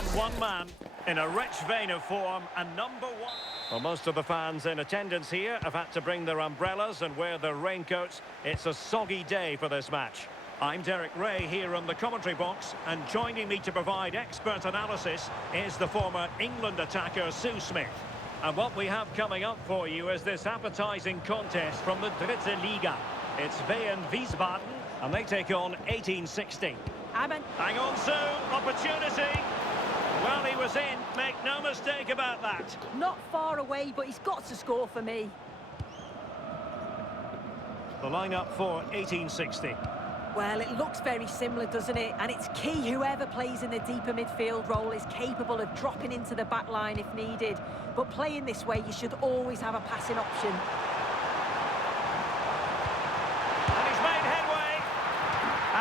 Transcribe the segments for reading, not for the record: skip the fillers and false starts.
on one man in a rich vein of form and number one. Well, most of the fans in attendance here have had to bring their umbrellas and wear their raincoats. It's a soggy day for this match. I'm Derek Ray here on the commentary box, and joining me to provide expert analysis is the former England attacker Sue Smith. And what we have coming up for you is this appetising contest from the Dritte Liga. It's Wien Wiesbaden, and they take on 1860. Hang on, Sue. Opportunity. Well, he was in. Make no mistake about that. Not far away, but he's got to score for me. The lineup for 1860. Well, it looks very similar, doesn't it? And it's key whoever plays in the deeper midfield role is capable of dropping into the back line if needed. But playing this way, you should always have a passing option. And he's made headway.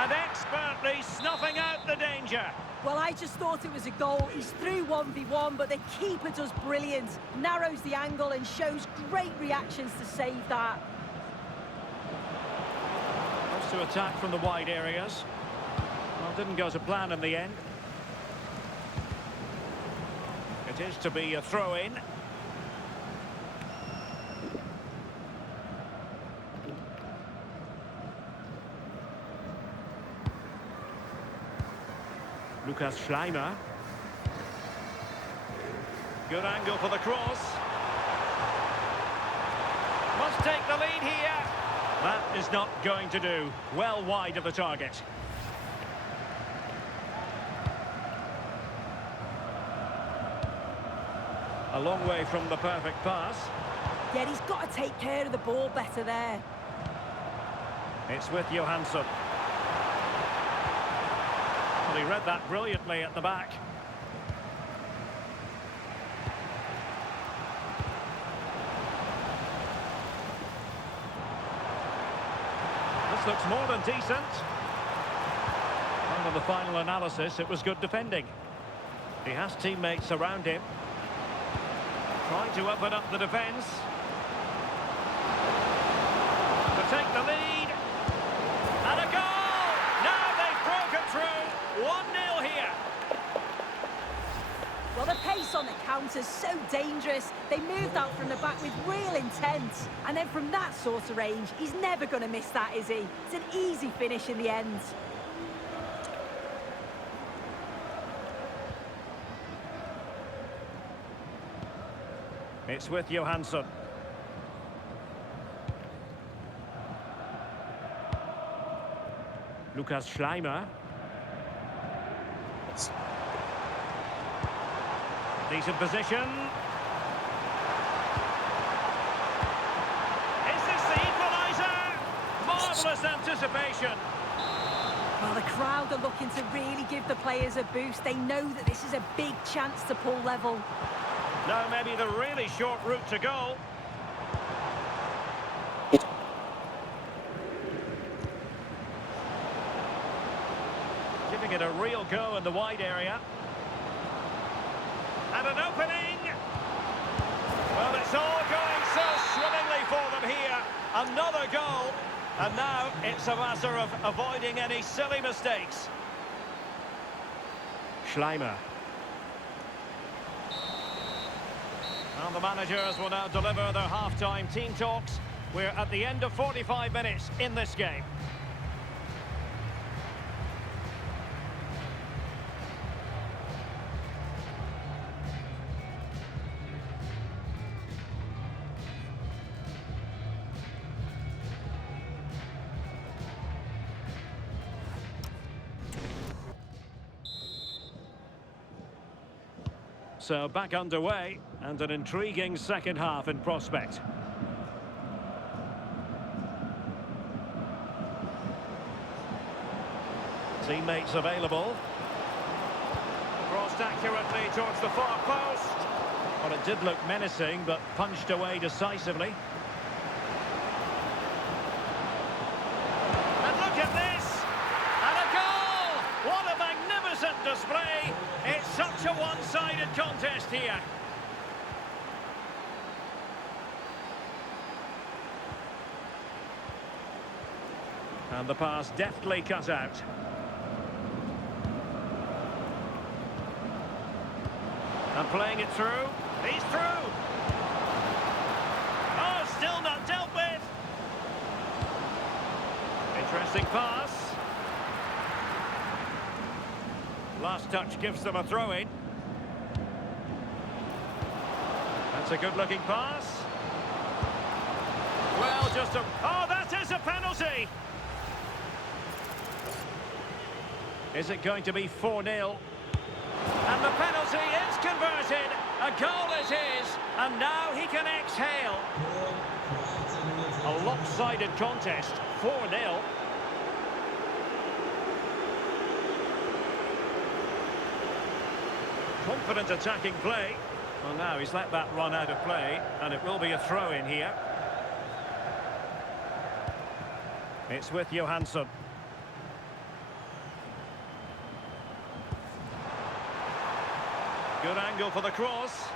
And expertly snuffing out the danger. Well, I just thought it was a goal. He's through 1v1, but the keeper does brilliant. Narrows the angle and shows great reactions to save that. To attack from the wide areas. Well, didn't go to plan in the end. It is to be a throw-in. Lukas Schleimer. Good angle for the cross. Must take the lead here. That is not going to do. Well wide of the target. A long way from the perfect pass. Yeah, he's got to take care of the ball better there. It's with Johansson. Well, he read that brilliantly at the back. Looks more than decent. Under the final analysis, it was good defending. He has teammates around him. Trying to open up the defence. To take the lead. And a goal! Now they've broken through. 1-0 here. Well, the pace on the counter's so dangerous. They moved out from the back with real intent. And then from that sort of range, he's never going to miss that, is he? It's an easy finish in the end. It's with Johansson. Lukas Schleimer. Decent position. Is this the equaliser? Marvellous anticipation. Well, the crowd are looking to really give the players a boost. They know that this is a big chance to pull level. Now maybe the really short route to goal. Giving it a real go in the wide area. And an opening. Well, it's all going so swimmingly for them here. Another goal. And now it's a matter of avoiding any silly mistakes. Schleimer. And the managers will now deliver their half-time team talks. We're at the end of 45 minutes in this game. So back underway, and an intriguing second half in prospect. Teammates available. Crossed accurately towards the far post. Well, it did look menacing, but punched away decisively. And look at this! And a goal! What a magnificent display! It's such a one-sided contest here. And the pass deftly cut out. And playing it through. He's through. Oh, still not dealt with. Interesting pass. Last touch gives them a throw-in. That's a good-looking pass. Well, just a... Oh, that is a penalty! Is it going to be 4-0? And the penalty is converted. A goal is his. And now he can exhale. A lopsided contest. 4-0. Confident attacking play. Well, now he's let that run out of play, and it will be a throw-in here. It's with Johansson. Good angle for the cross.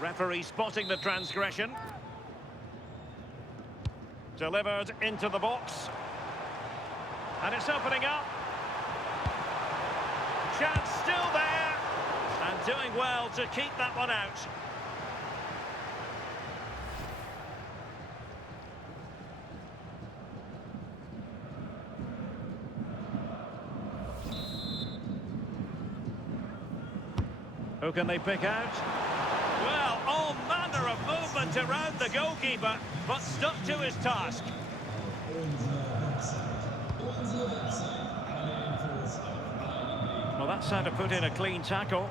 Referee spotting the transgression. Delivered into the box. And it's opening up. Chance still there. And doing well to keep that one out. Who can they pick out? Well, all manner of movement around the goalkeeper, but stuck to his task. Well, that's how to put in a clean tackle.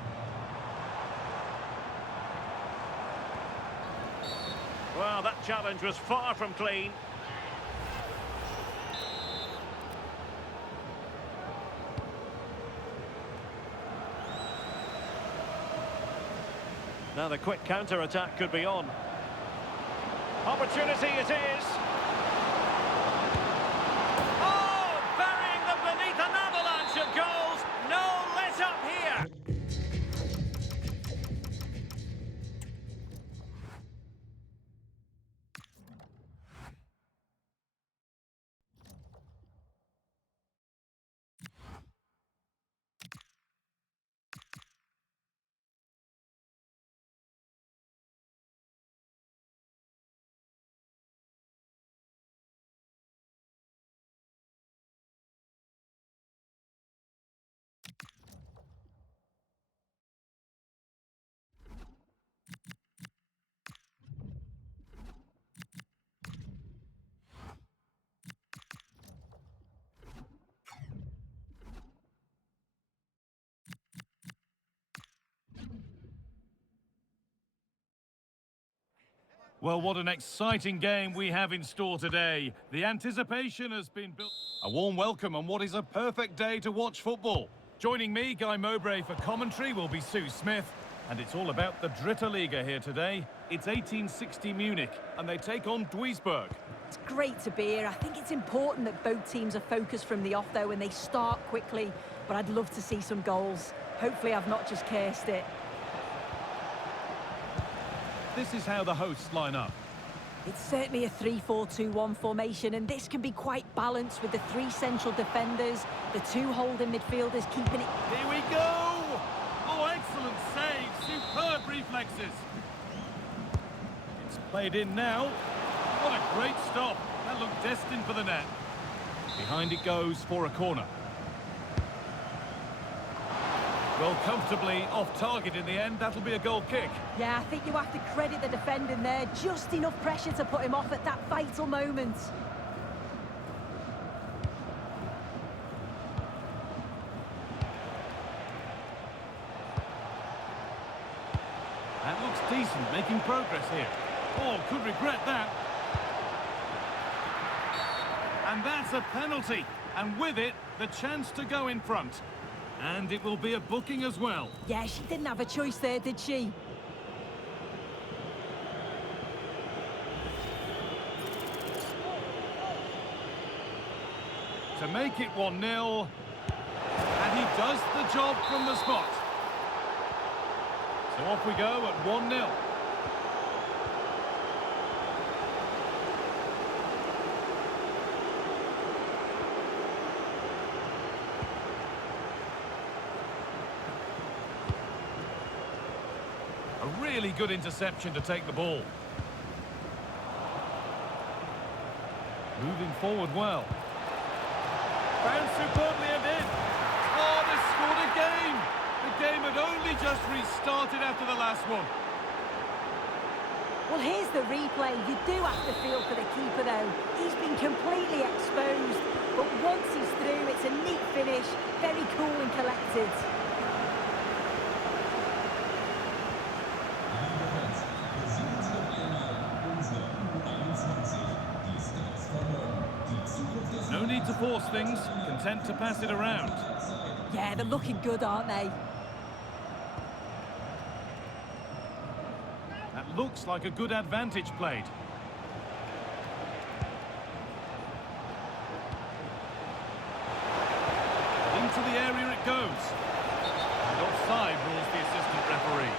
Well, that challenge was far from clean. Now the quick counter-attack could be on. Opportunity it is. Oh, burying them beneath an avalanche of goals. No let up here. Well, what an exciting game we have in store today. The anticipation has been built. A warm welcome on what is a perfect day to watch football. Joining me, Guy Mowbray, for commentary will be Sue Smith. And it's all about the Dritte Liga here today. It's 1860 Munich, and they take on Duisburg. It's great to be here. I think it's important that both teams are focused from the off, though, and they start quickly. But I'd love to see some goals. Hopefully I've not just cursed it. This is how the hosts line up. It's certainly a 3-4-2-1 formation, and this can be quite balanced with the three central defenders, the two holding midfielders keeping it... Here we go! Oh, excellent save! Superb reflexes! It's played in now. What a great stop! That looked destined for the net. Behind it goes for a corner. Well, comfortably off target in the end. That'll be a goal kick. Yeah, I think you have to credit the defending there. Just enough pressure to put him off at that vital moment. That looks decent, making progress here. Oh, could regret that. And that's a penalty. And with it, the chance to go in front. And it will be a booking as well. Yeah, she didn't have a choice there, did she? To make it 1-0. And he does the job from the spot. So off we go at 1-0. A really good interception to take the ball. Moving forward well. Found superbly and in. Oh, they scored again! The game had only just restarted after the last one. Well, here's the replay. You do have to feel for the keeper, though. He's been completely exposed. But once he's through, it's a neat finish. Very cool and collected. No need to force things. Content to pass it around. Yeah, they're looking good, aren't they? That looks like a good advantage played. Into the area it goes. And offside rules the assistant referee.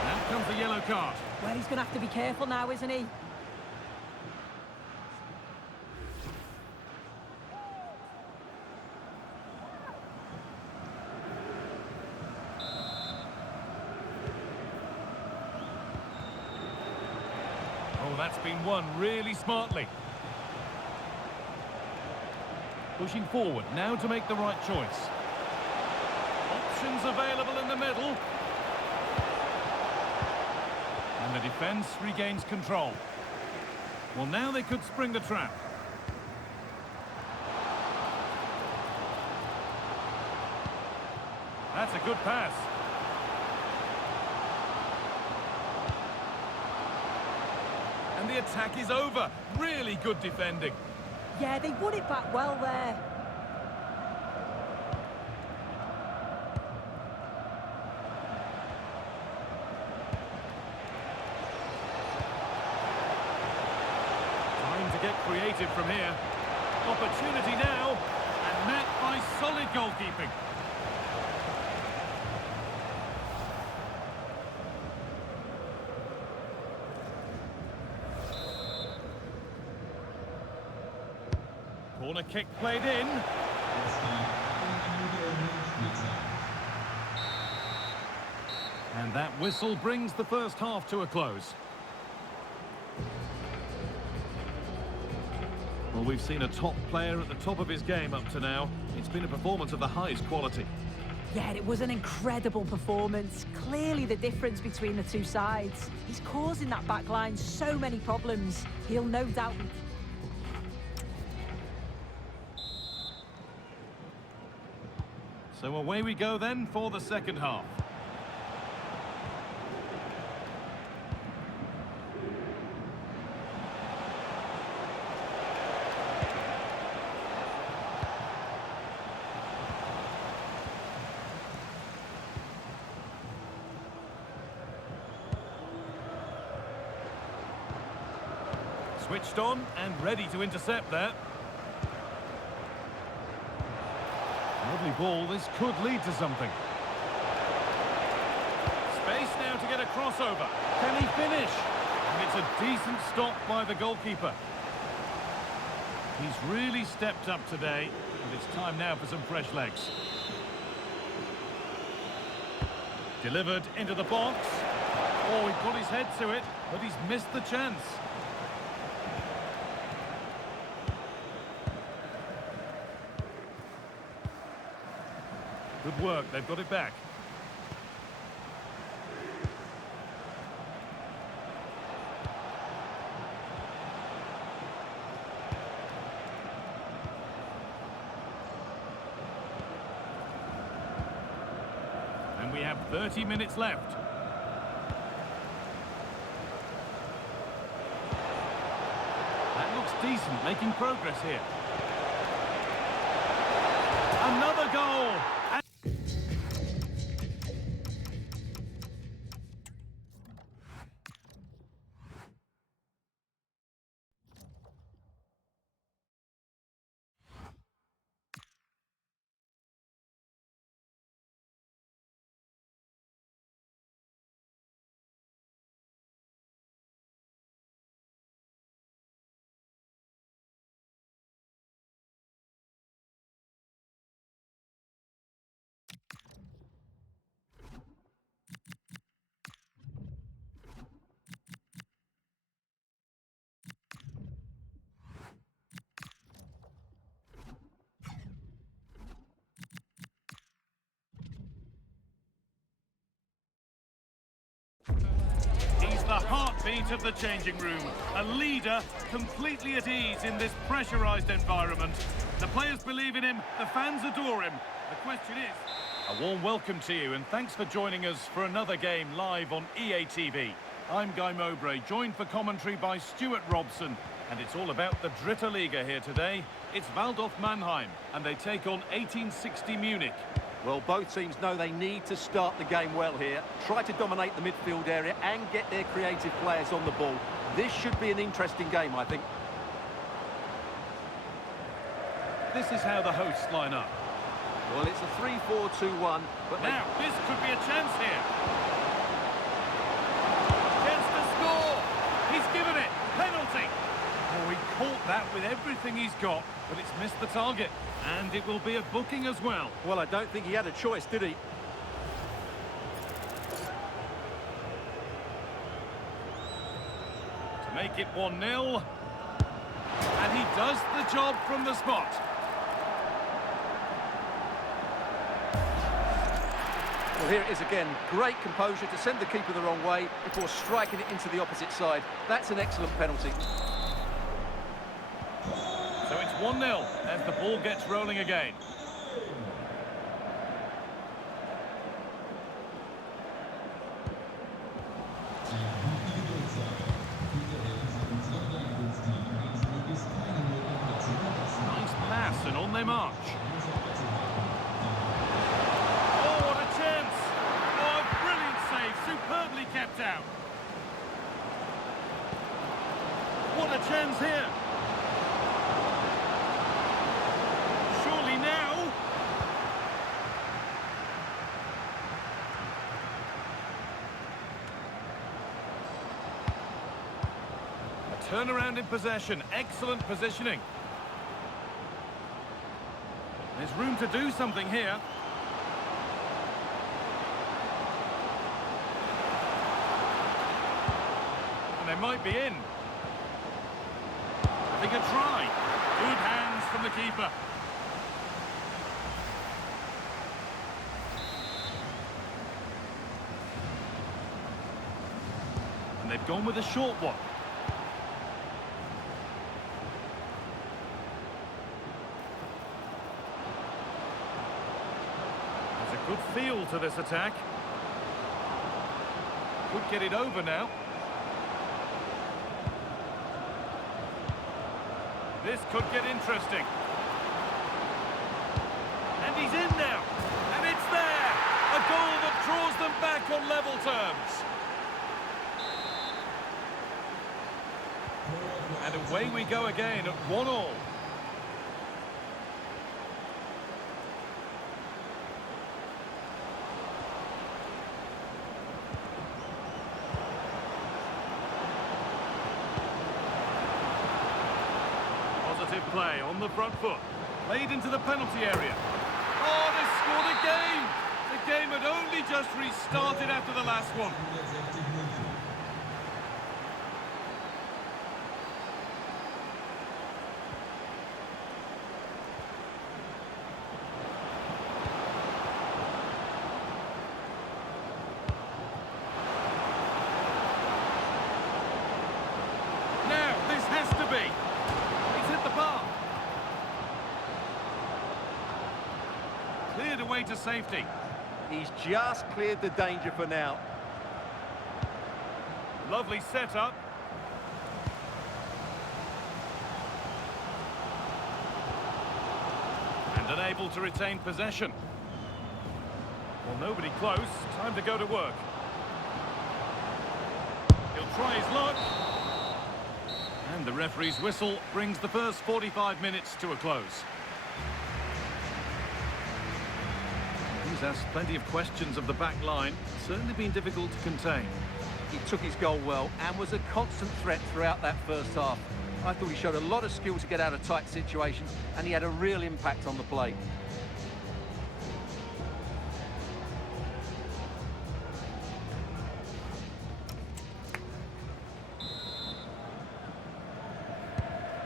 And out comes the yellow card. Well, he's going to have to be careful now, isn't he? Oh, that's been won really smartly. Pushing forward, now to make the right choice. Options available in the middle. And the defence regains control. Well, now they could spring the trap. That's a good pass. And the attack is over. Really good defending. Yeah, they won it back well there. Time to get creative from here. Opportunity now. And met by solid goalkeeping. Corner kick played in. And that whistle brings the first half to a close. Well, we've seen a top player at the top of his game up to now. It's been a performance of the highest quality. Yeah, it was an incredible performance. Clearly the difference between the two sides. He's causing that back line so many problems. He'll no doubt... So away we go then for the second half. Switched on and ready to intercept there. Lovely ball, this could lead to something. Space now to get a crossover. Can he finish? And it's a decent stop by the goalkeeper. He's really stepped up today, and it's time now for some fresh legs. Delivered into the box. Oh, he put his head to it, but he's missed the chance. Good work, they've got it back. And we have 30 minutes left. That looks decent, making progress here. Another goal! heartbeat of the changing room. A leader completely at ease in this pressurised environment. The players believe in him, the fans adore him. The question is... A warm welcome to you and thanks for joining us for another game live on EA TV. I'm Guy Mowbray, joined for commentary by Stuart Robson. And it's all about the Dritte Liga here today. It's Waldhof Mannheim and they take on 1860 Munich. Well, both teams know they need to start the game well here. Try to dominate the midfield area and get their creative players on the ball. This should be an interesting game, I think. This is how the hosts line up. Well, it's a 3-4-2-1, but now, this could be a chance here. Chance to score. He's given it. Penalty. Oh, he caught that with everything he's got, but it's missed the target. And it will be a booking as well. Well, I don't think he had a choice, did he? To make it 1-0. And he does the job from the spot. Well, here it is again. Great composure to send the keeper the wrong way before striking it into the opposite side. That's an excellent penalty. So it's 1-0 as the ball gets rolling again. Nice pass and on they march. Oh, what a chance! Oh, a brilliant save, superbly kept out. What a chance here! Turnaround in possession, excellent positioning. There's room to do something here. And they might be in. Having a try. Good hands from the keeper. And they've gone with a short one. Good feel to this attack. Could get it over now. This could get interesting. And he's in now. And it's there. A goal that draws them back on level terms. And away we go again at 1-1. Play on the front foot, played into the penalty area. Oh, they scored again! The game had only just restarted after the last one. Now, this has to be. Cleared away to safety. He's just cleared the danger for now. Lovely setup. And unable to retain possession. Well, nobody close. Time to go to work. He'll try his luck. And the referee's whistle brings the first 45 minutes to a close. He's asked plenty of questions of the back line. Certainly been difficult to contain. He took his goal well and was a constant threat throughout that first half. I thought he showed a lot of skill to get out of tight situations, and he had a real impact on the play.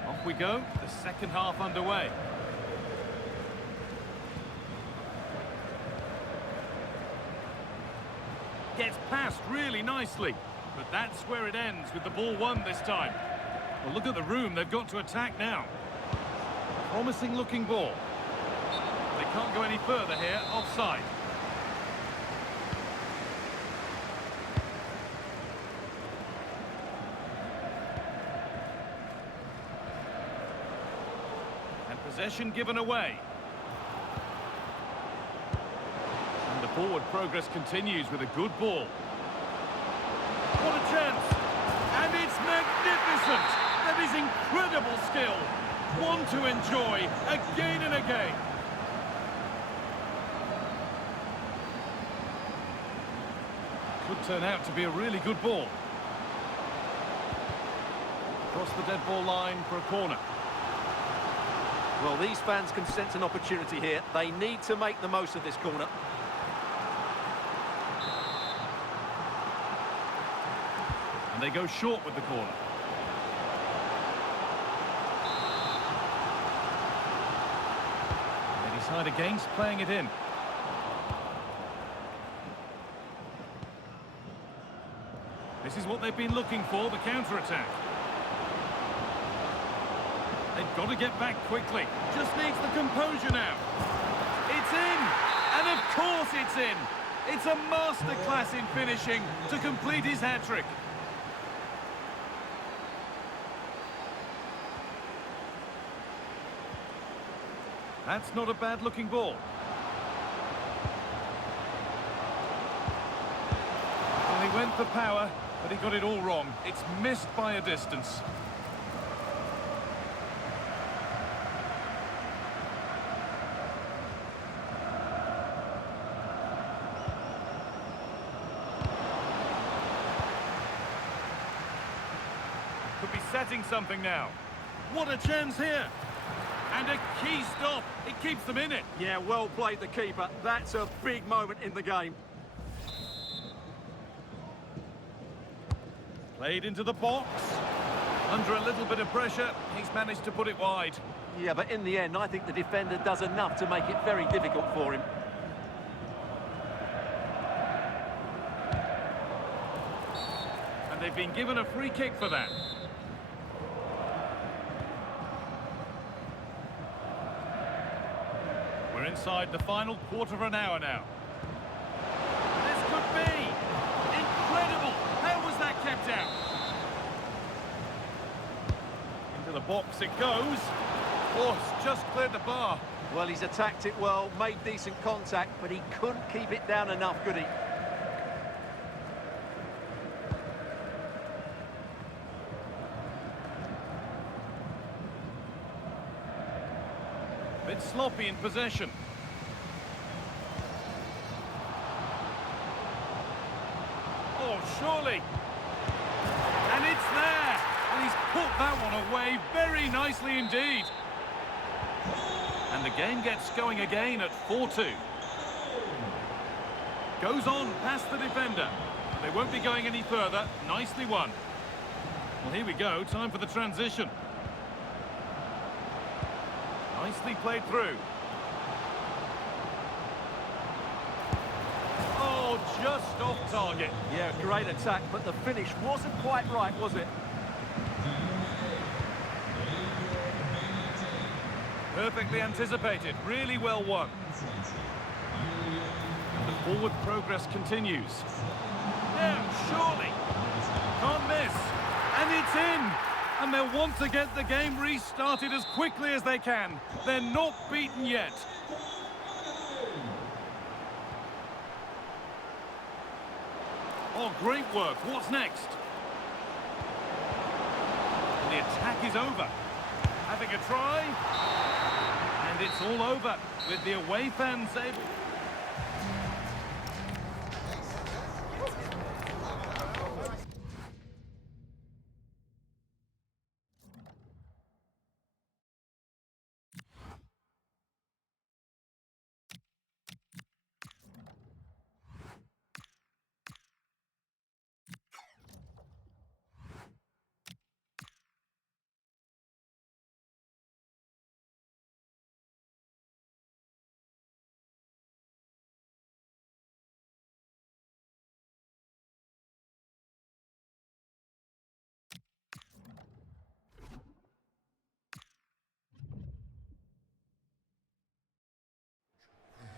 Off we go, the second half underway. Gets past really nicely. But that's where it ends, with the ball won this time. Well, look at the room they've got to attack now. Promising looking ball. They can't go any further here, offside. And possession given away. And the forward progress continues with a good ball. What a chance! And it's magnificent! That is incredible skill! One to enjoy again and again. Could turn out to be a really good ball. Across the dead ball line for a corner. Well, these fans can sense an opportunity here. They need to make the most of this corner. And they go short with the corner. They decide against playing it in. This is what they've been looking for, the counter-attack. They've got to get back quickly. Just needs the composure now. It's in! And of course it's in! It's a masterclass in finishing to complete his hat-trick. That's not a bad-looking ball. Well, he went for power, but he got it all wrong. It's missed by a distance. Could be setting something now. What a chance here! And a key stop. It keeps them in it. Yeah, well played, the keeper. That's a big moment in the game. Played into the box. Under a little bit of pressure, he's managed to put it wide. Yeah, but in the end, I think the defender does enough to make it very difficult for him. And they've been given a free kick for that. We're inside the final quarter of an hour now. This could be incredible. How was that kept out? Into the box it goes. Oh, it's just cleared the bar. Well, he's attacked it well, made decent contact, but he couldn't keep it down enough, could he? Bit sloppy in possession. Oh, surely. And it's there. And he's put that one away very nicely indeed. And the game gets going again at 4-2. Goes on past the defender. They won't be going any further. Nicely won. Well, here we go. Time for the transition. Nicely played through. Oh, just off target. Yeah, great attack, but the finish wasn't quite right, was it? Perfectly anticipated. Really well won. The forward progress continues. Yeah, surely. Can't miss. And it's in. And they'll want to get the game restarted as quickly as they can. They're not beaten yet. Oh, great work. What's next? And the attack is over. Having a try. And it's all over with the away fans able...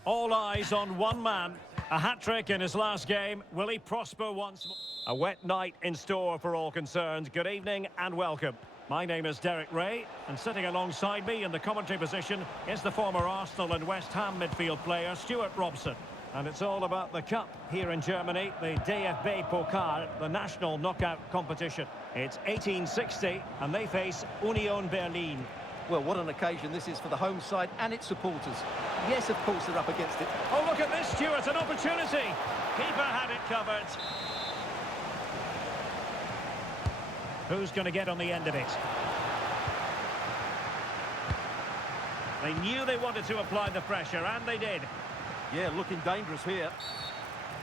All eyes on one man. A hat-trick in his last game. Will he prosper once more? A wet night in store for all concerned. Good evening and welcome. My name is Derek Ray, and sitting alongside me in the commentary position is the former Arsenal and West Ham midfield player, Stuart Robson. And it's all about the Cup here in Germany, the DFB Pokal, the national knockout competition. It's 1860, and they face Union Berlin. Well, what an occasion this is for the home side and its supporters. Yes, of course, they're up against it. Oh, look at this, Stuart, an opportunity. Keeper had it covered. Who's going to get on the end of it? They knew they wanted to apply the pressure, and they did. Yeah, looking dangerous here.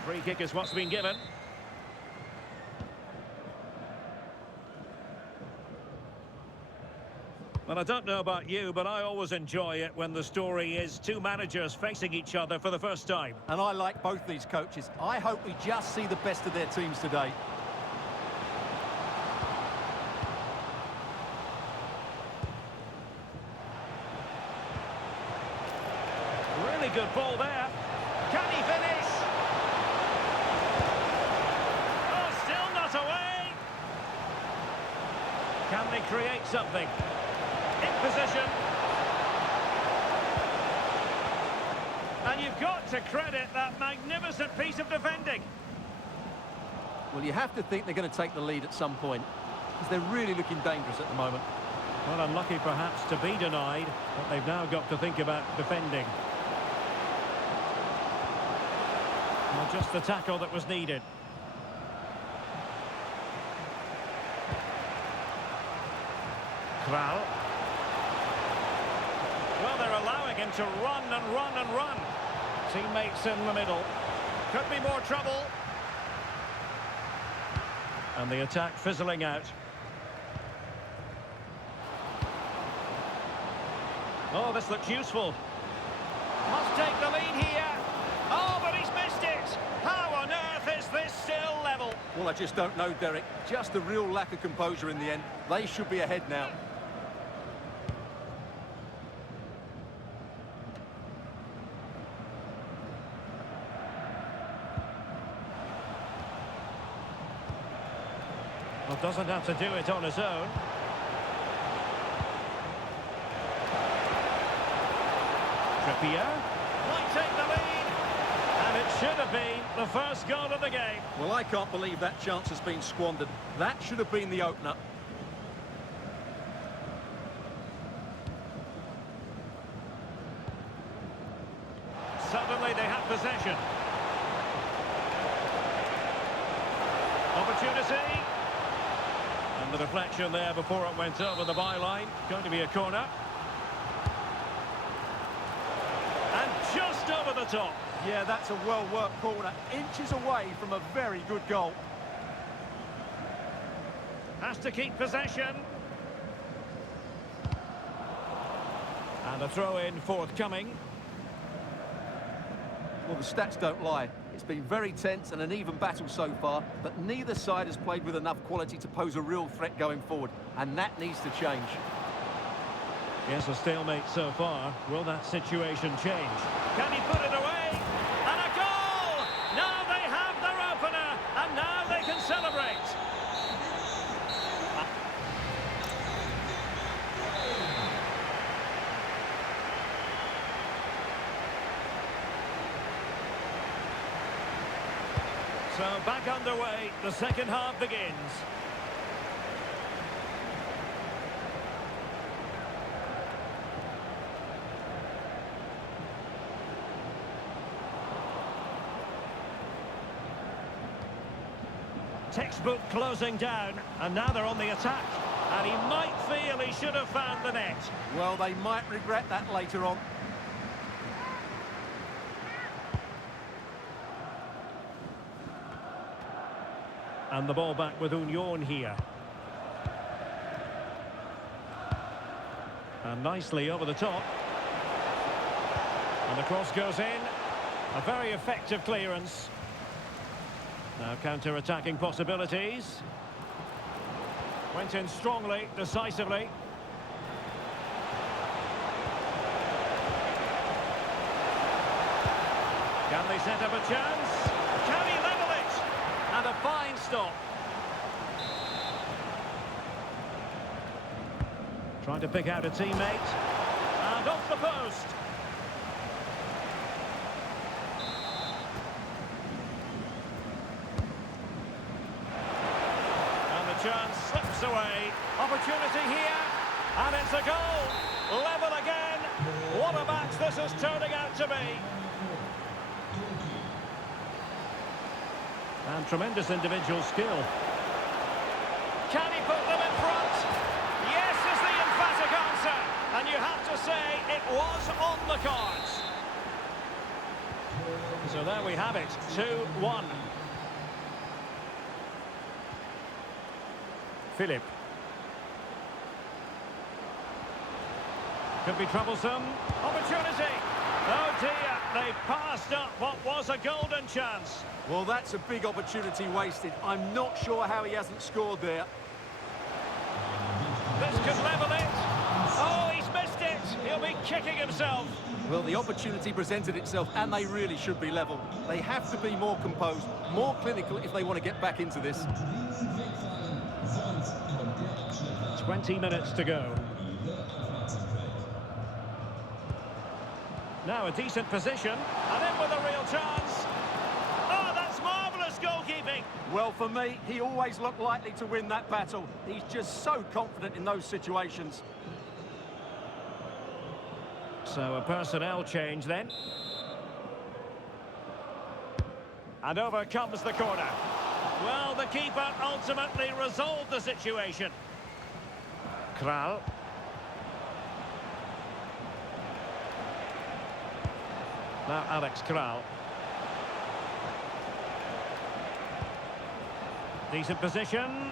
Free kick is what's been given. Well, I don't know about you, but I always enjoy it when the story is two managers facing each other for the first time. And I like both these coaches. I hope we just see the best of their teams today. Really good ball there. Can he finish? Oh, still not away. Can they create something? In position. And you've got to credit that magnificent piece of defending. Well, you have to think they're going to take the lead at some point, because they're really looking dangerous at the moment. Well, unlucky perhaps to be denied, but they've now got to think about defending. Well, just the tackle that was needed. Kral. Well, they're allowing him to run and run and run. Teammates in the middle. Could be more trouble. And the attack fizzling out. Oh, this looks useful. Must take the lead here. Oh, but he's missed it. How on earth is this still level? Well, I just don't know, Derek. Just a real lack of composure in the end. They should be ahead now. Well, doesn't have to do it on his own. Trippier might take the lead, and it should have been the first goal of the game. Well, I can't believe that chance has been squandered. That should have been the opener. Suddenly they have possession. Opportunity. And the deflection there before it went over the byline. Going to be a corner. And just over the top. Yeah, that's a well-worked corner. Inches away from a very good goal. Has to keep possession. And a throw-in forthcoming. Well, the stats don't lie. It's been very tense and an even battle so far, but neither side has played with enough quality to pose a real threat going forward, and that needs to change. Yes, a stalemate so far. Will that situation change? Can he put it away? And a goal! Now they have their opener, and now they can celebrate. So back underway, the second half begins. Textbook closing down, and now they're on the attack. And he might feel he should have found the net. Well, they might regret that later on. And the ball back with Union here. And nicely over the top. And the cross goes in. A very effective clearance. Now counter-attacking possibilities. Went in strongly, decisively. Can they set up a chance? Can he level it? And a fine stop. Trying to pick out a teammate. And off the post. And the chance slips away. Opportunity here. And it's a goal. Level again. What a match this is turning out to be. And tremendous individual skill. Can he put them in front? Yes is the emphatic answer. And you have to say it was on the cards. So there we have it, 2-1. Philip. Could be troublesome. Opportunity. Oh dear, they passed up what was a golden chance. Well, that's a big opportunity wasted. I'm not sure how he hasn't scored there. This could level it. Oh, he's missed it. He'll be kicking himself. Well, the opportunity presented itself, and they really should be level. They have to be more composed, more clinical if they want to get back into this. 20 minutes to go. Now a decent position, and in with a real chance. Oh, that's marvellous goalkeeping. Well, for me, he always looked likely to win that battle. He's just so confident in those situations. So a personnel change then. And over comes the corner. Well, the keeper ultimately resolved the situation. Kral. Now Alex Kral. Decent position.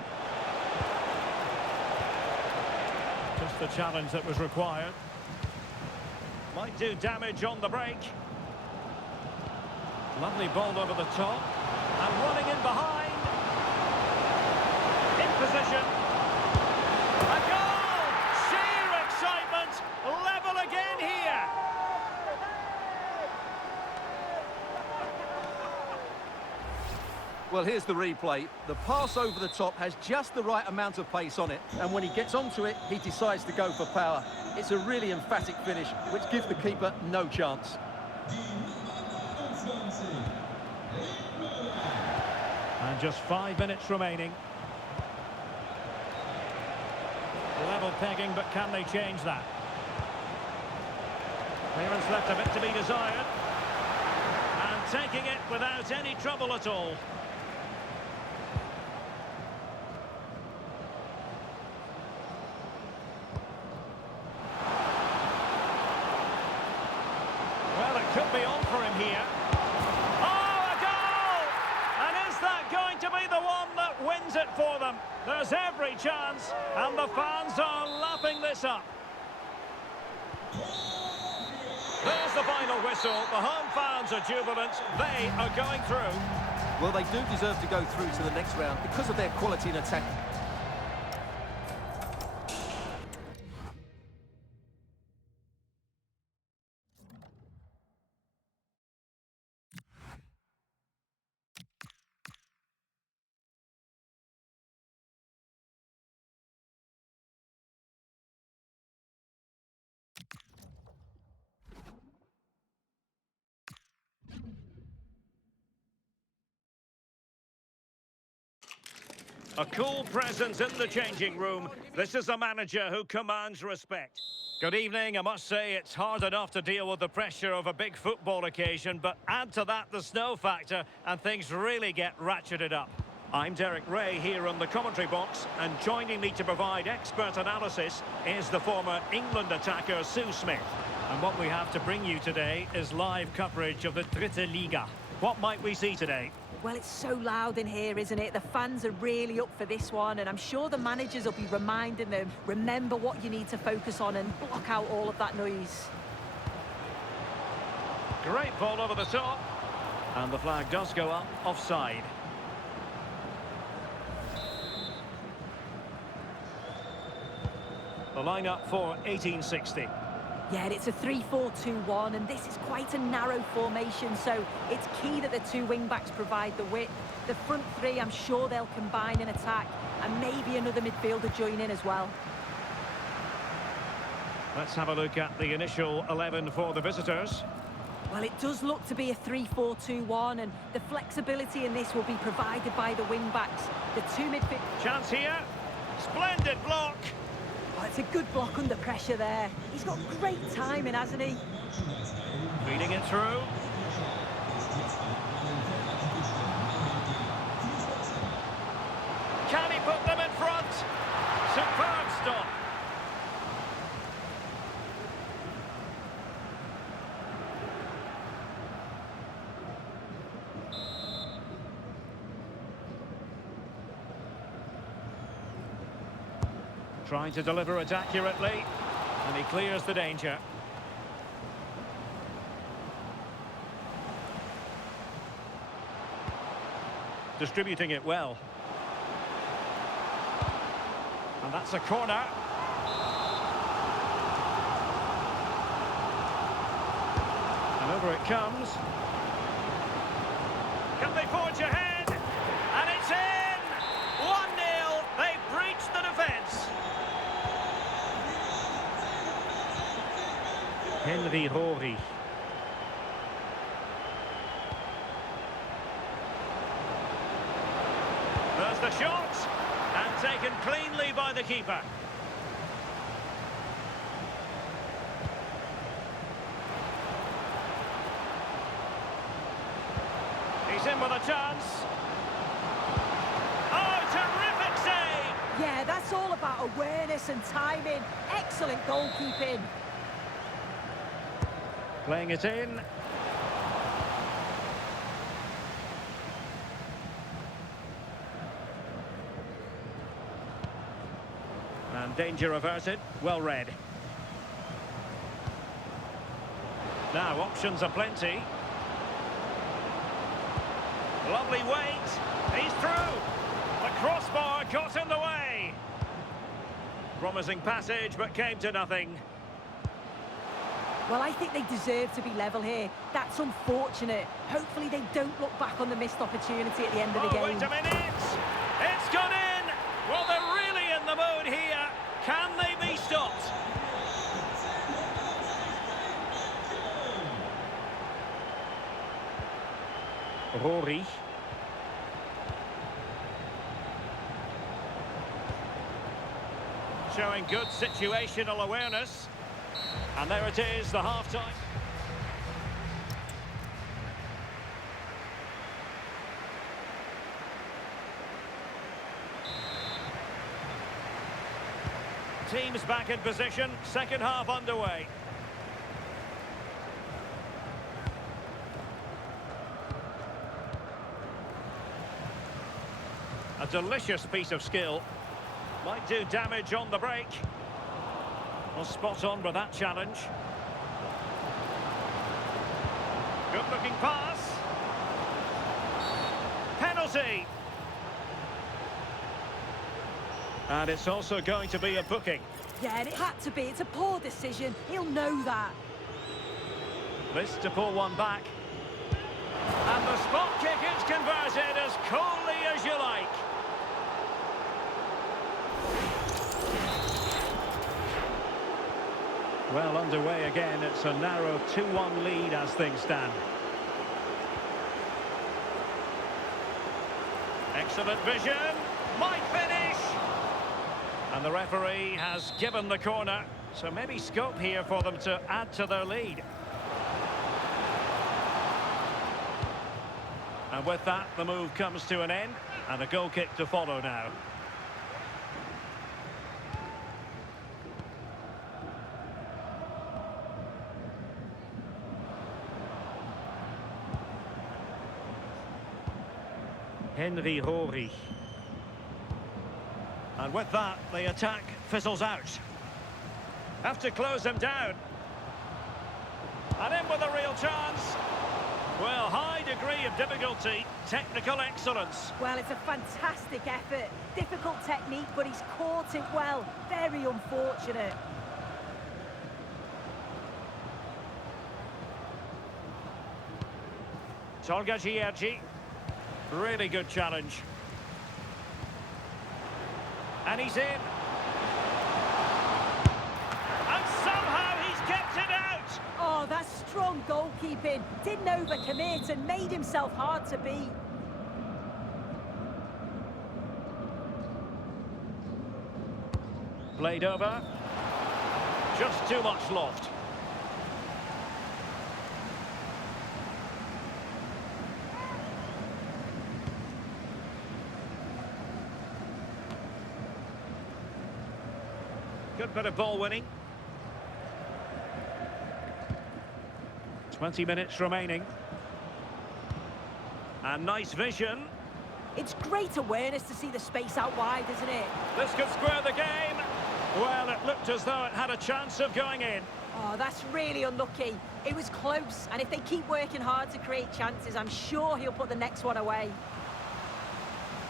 Just the challenge that was required. Might do damage on the break. Lovely ball over the top. And running in behind. In position. A goal! Sheer excitement. Level again here. Well, here's the replay. The pass over the top has just the right amount of pace on it, and when he gets onto it, he decides to go for power. It's a really emphatic finish, which gives the keeper no chance. And just 5 minutes remaining. Level pegging, but can they change that? Clearance left a bit to be desired. And taking it without any trouble at all. Well, it could be on for him here. Oh, a goal! And is that going to be the one that wins it for them? There's every chance, and the fans are lapping this up. There's the final whistle. The home fans are jubilant. They are going through. Well, they do deserve to go through to the next round because of their quality in attack. A cool presence in the changing room. This is a manager who commands respect. Good evening. I must say it's hard enough to deal with the pressure of a big football occasion, but add to that the snow factor and things really get ratcheted up. I'm Derek Ray here on the commentary box, and joining me to provide expert analysis is the former England attacker Sue Smith. And what we have to bring you today is live coverage of the Dritte Liga. What might we see today? Well, it's so loud in here, isn't it? The fans are really up for this one, and I'm sure the managers will be reminding them, remember what you need to focus on and block out all of that noise. Great ball over the top. And the flag does go up, offside. The lineup for 1860. Yeah, it's a 3-4-2-1, and this is quite a narrow formation, so it's key that the two wing-backs provide the width. The front three, I'm sure they'll combine in attack, and maybe another midfielder join in as well. Let's have a look at the initial 11 for the visitors. Well, it does look to be a 3-4-2-1, and the flexibility in this will be provided by the wing-backs. The two midfield... Chance here. Splendid block. Oh, it's a good block under pressure there. He's got great timing, hasn't he? Feeding it through. Can he put them in front? Superb stop. Trying to deliver it accurately, and he clears the danger. Distributing it well. And that's a corner. And over it comes. Can they forge ahead? And it's in! 1-0. They've breached the defence. Henry Rohrig. There's the shot, and taken cleanly by the keeper. He's in with a chance. Oh, terrific save! Yeah, that's all about awareness and timing. Excellent goalkeeping. Playing it in. And danger averted. Well read. Now options are plenty. Lovely weight. He's through. The crossbar got in the way. Promising passage, but came to nothing. Well, I think they deserve to be level here. That's unfortunate. Hopefully they don't look back on the missed opportunity at the end of the game. Wait a minute! It's gone in! Well, they're really in the mood here. Can they be stopped? Rohrig. Showing good situational awareness. And there it is, the half-time. Teams back in position, second half underway. A delicious piece of skill. Might do damage on the break. Well, spot on with that challenge. Good-looking pass. Penalty. And it's also going to be a booking. Yeah, and it had to be. It's a poor decision. He'll know that. This to pull one back. And the spot kick is converted as coolly as you like. Well, underway again. It's a narrow 2-1 lead as things stand. Excellent vision. Might finish. And the referee has given the corner. So maybe scope here for them to add to their lead. And with that, the move comes to an end. And a goal kick to follow now. Henry Rohrig. And with that, the attack fizzles out. Have to close them down. And in with a real chance. Well, high degree of difficulty, technical excellence. Well, it's a fantastic effort. Difficult technique, but he's caught it well. Very unfortunate. Tolga Giergi. Really good challenge. And he's in. And somehow he's kept it out! Oh, that's strong goalkeeping. Didn't overcommit and made himself hard to beat. Played over. Just too much loft. Good bit of ball winning. 20 minutes remaining. And nice vision. It's great awareness to see the space out wide, isn't it? This could square the game. Well, it looked as though it had a chance of going in. Oh, that's really unlucky. It was close, and if they keep working hard to create chances, I'm sure he'll put the next one away.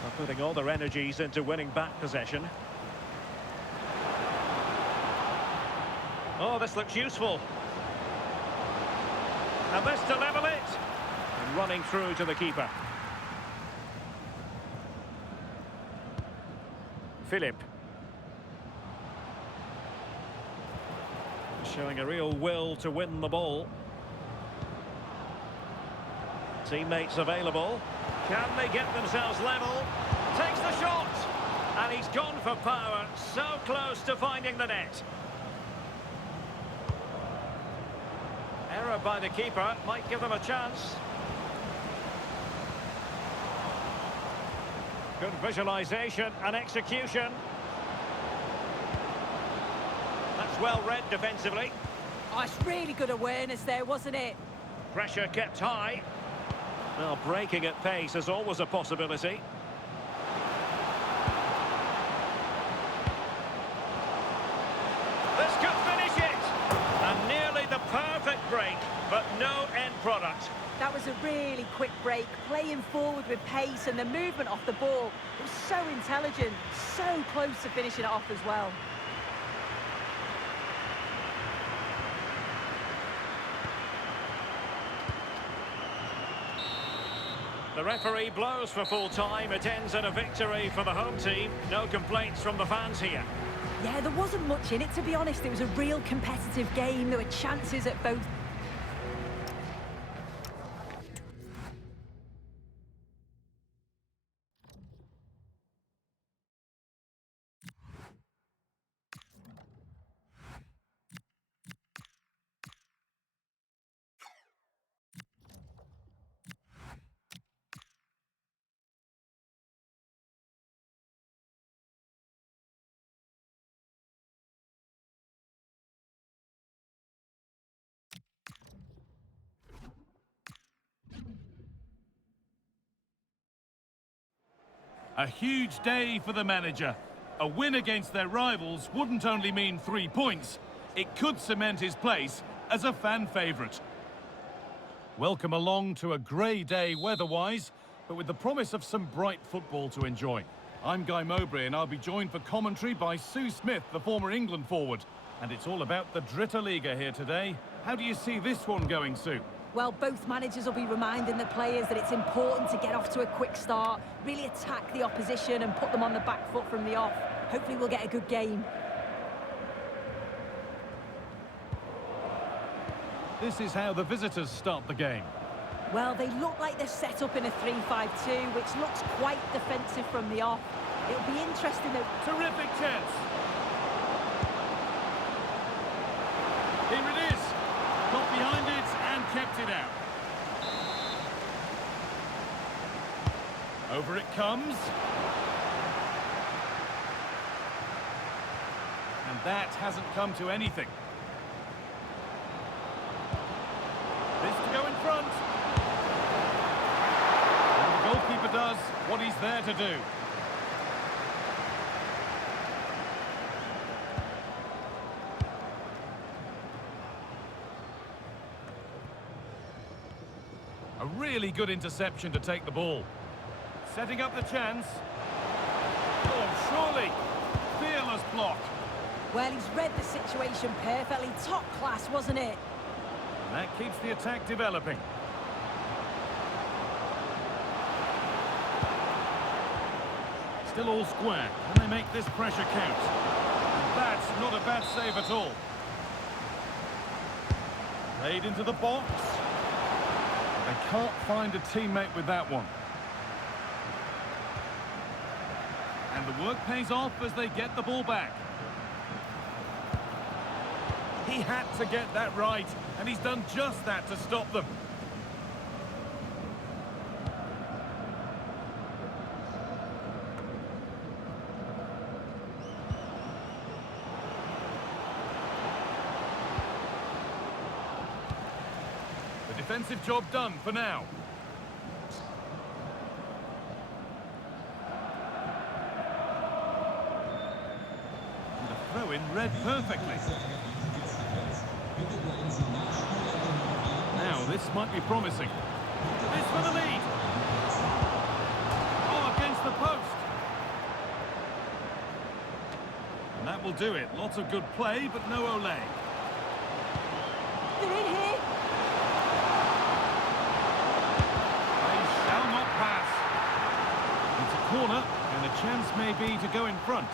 They're putting all their energies into winning back possession. Oh, this looks useful. And this to level it. And running through to the keeper. Philip. Showing a real will to win the ball. Teammates available. Can they get themselves level? Takes the shot! And he's gone for power. So close to finding the net. Error by the keeper might give them a chance. Good visualisation and execution. That's well read defensively. Oh, it's really good awareness there, wasn't it? Pressure kept high. Well, breaking at pace is always a possibility. This could finish it! And nearly the perfect break, but no end product. That was a really quick break, playing forward with pace and the movement off the ball. It was so intelligent, so close to finishing it off as well. The referee blows for full time. It ends in a victory for the home team. No complaints from the fans here. Yeah, there wasn't much in it, to be honest. It was a real competitive game. There were chances at both. A huge day for the manager. A win against their rivals wouldn't only mean 3 points, it could cement his place as a fan favourite. Welcome along to a grey day weather-wise, but with the promise of some bright football to enjoy. I'm Guy Mowbray and I'll be joined for commentary by Sue Smith, the former England forward. And it's all about the Dritte Liga here today. How do you see this one going, Sue? Well, both managers will be reminding the players that it's important to get off to a quick start, really attack the opposition and put them on the back foot from the off. Hopefully we'll get a good game. This is how the visitors start the game. Well, they look like they're set up in a 3-5-2, which looks quite defensive from the off. It'll be interesting though. Terrific chance. Here it is. Got behind it and kept it out. Over it comes. And that hasn't come to anything. This to go in front. And the goalkeeper does what he's there to do. A really good interception to take the ball. Setting up the chance. Oh, surely. Fearless block. Well, he's read the situation perfectly. Top class, wasn't it? And that keeps the attack developing. Still all square. Can they make this pressure count? That's not a bad save at all. Played into the box. They can't find a teammate with that one. And the work pays off as they get the ball back. He had to get that right, and he's done just that to stop them. The defensive job done for now. And the throw-in read perfectly. Now, this might be promising. This for the lead. Oh, against the post. And that will do it. Lots of good play, but no Olé. They're in here. They shall not pass. It's a corner, and a chance may be to go in front.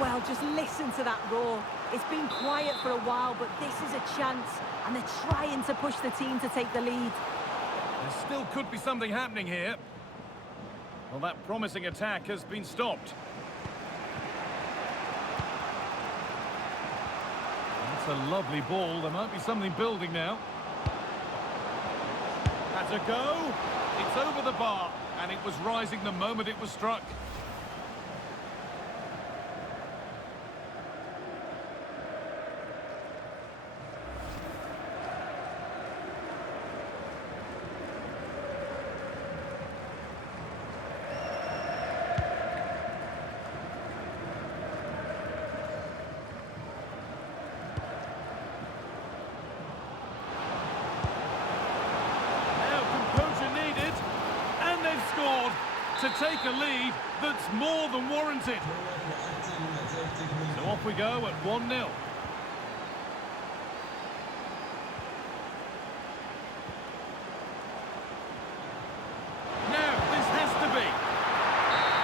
Well, just listen to that roar. It's been quiet for a while, but this is a chance, and they're trying to push the team to take the lead. There still could be something happening here. Well, that promising attack has been stopped. That's a lovely ball. There might be something building now. That's a go. It's over the bar, and it was rising the moment it was struck. Scored to take a lead that's more than warranted. So off we go at 1-0. Now, this has to be.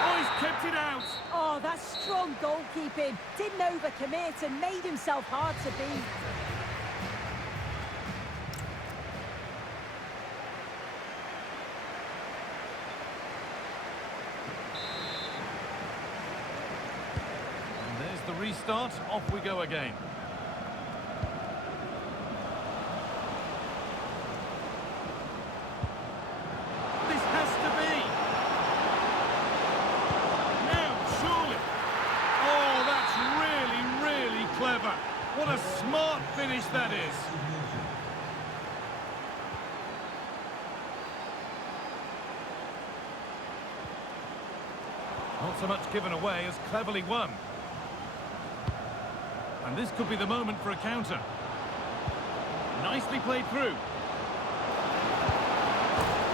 Oh, he's kept it out. Oh, that's strong goalkeeping. Didn't overcommit and made himself hard to beat. The restart, off we go again. This has to be. Now, surely. Oh, that's really, really clever. What a smart finish that is. Not so much given away as cleverly won. And this could be the moment for a counter. Nicely played through.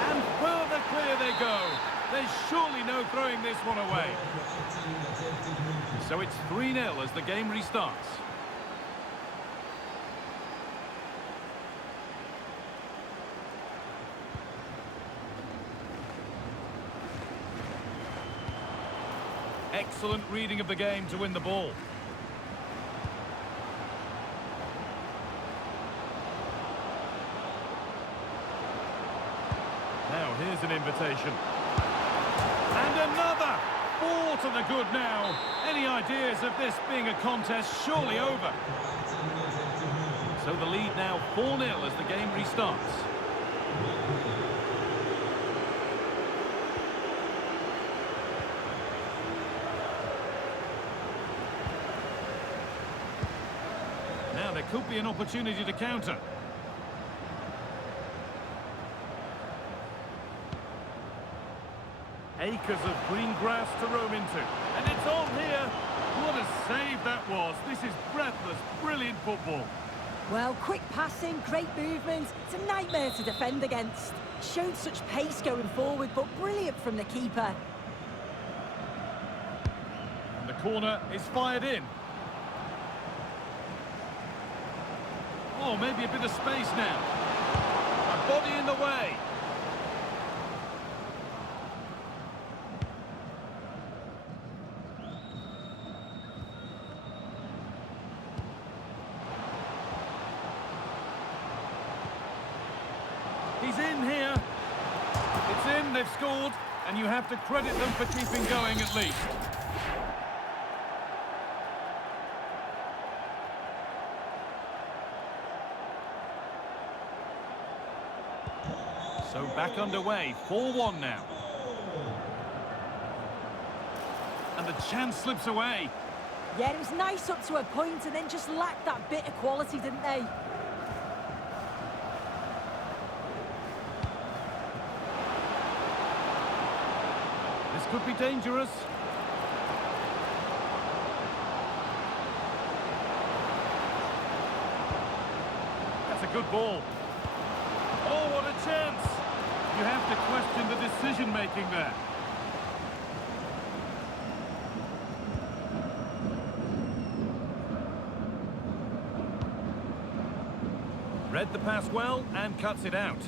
And further clear they go. There's surely no throwing this one away. So it's 3-0 as the game restarts. Excellent reading of the game to win the ball. Now, here's an invitation. And another! 4 to the good now. Any ideas of this being a contest surely over? So the lead now 4-0 as the game restarts. Now there could be an opportunity to counter. Acres of green grass to roam into. And it's on here. What a save that was. This is breathless, brilliant football. Well, quick passing, great movement. It's a nightmare to defend against. Showed such pace going forward, but brilliant from the keeper. And the corner is fired in. Oh, maybe a bit of space now. A body in the way. they've scored, and you have to credit them for keeping going at least. So back underway, 4-1 now. And the chance slips away. Yeah, it was nice up to a point and then just lacked that bit of quality, didn't they? This could be dangerous. That's a good ball. Oh, what a chance! You have to question the decision-making there. Read the pass well and cuts it out.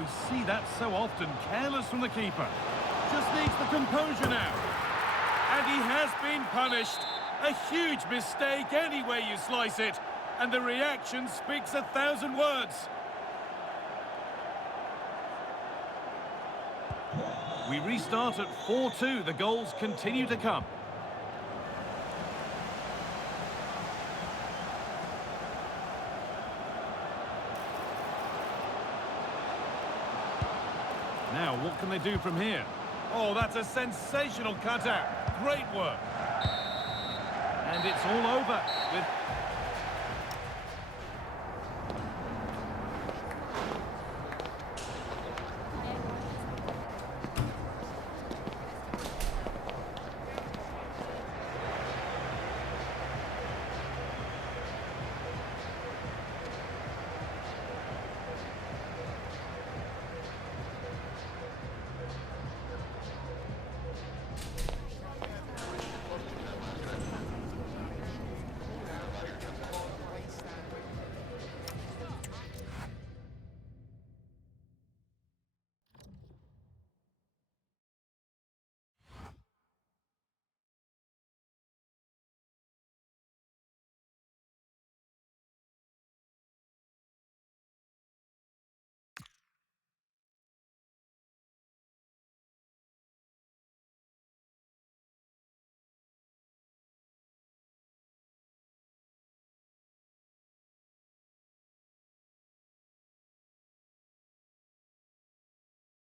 We see that so often, careless from the keeper. Just needs the composure now. And he has been punished. A huge mistake any way you slice it. And the reaction speaks 1,000 words. We restart at 4-2. The goals continue to come. Now, what can they do from here? Oh, that's a sensational cutout. Great work. And it's all over with...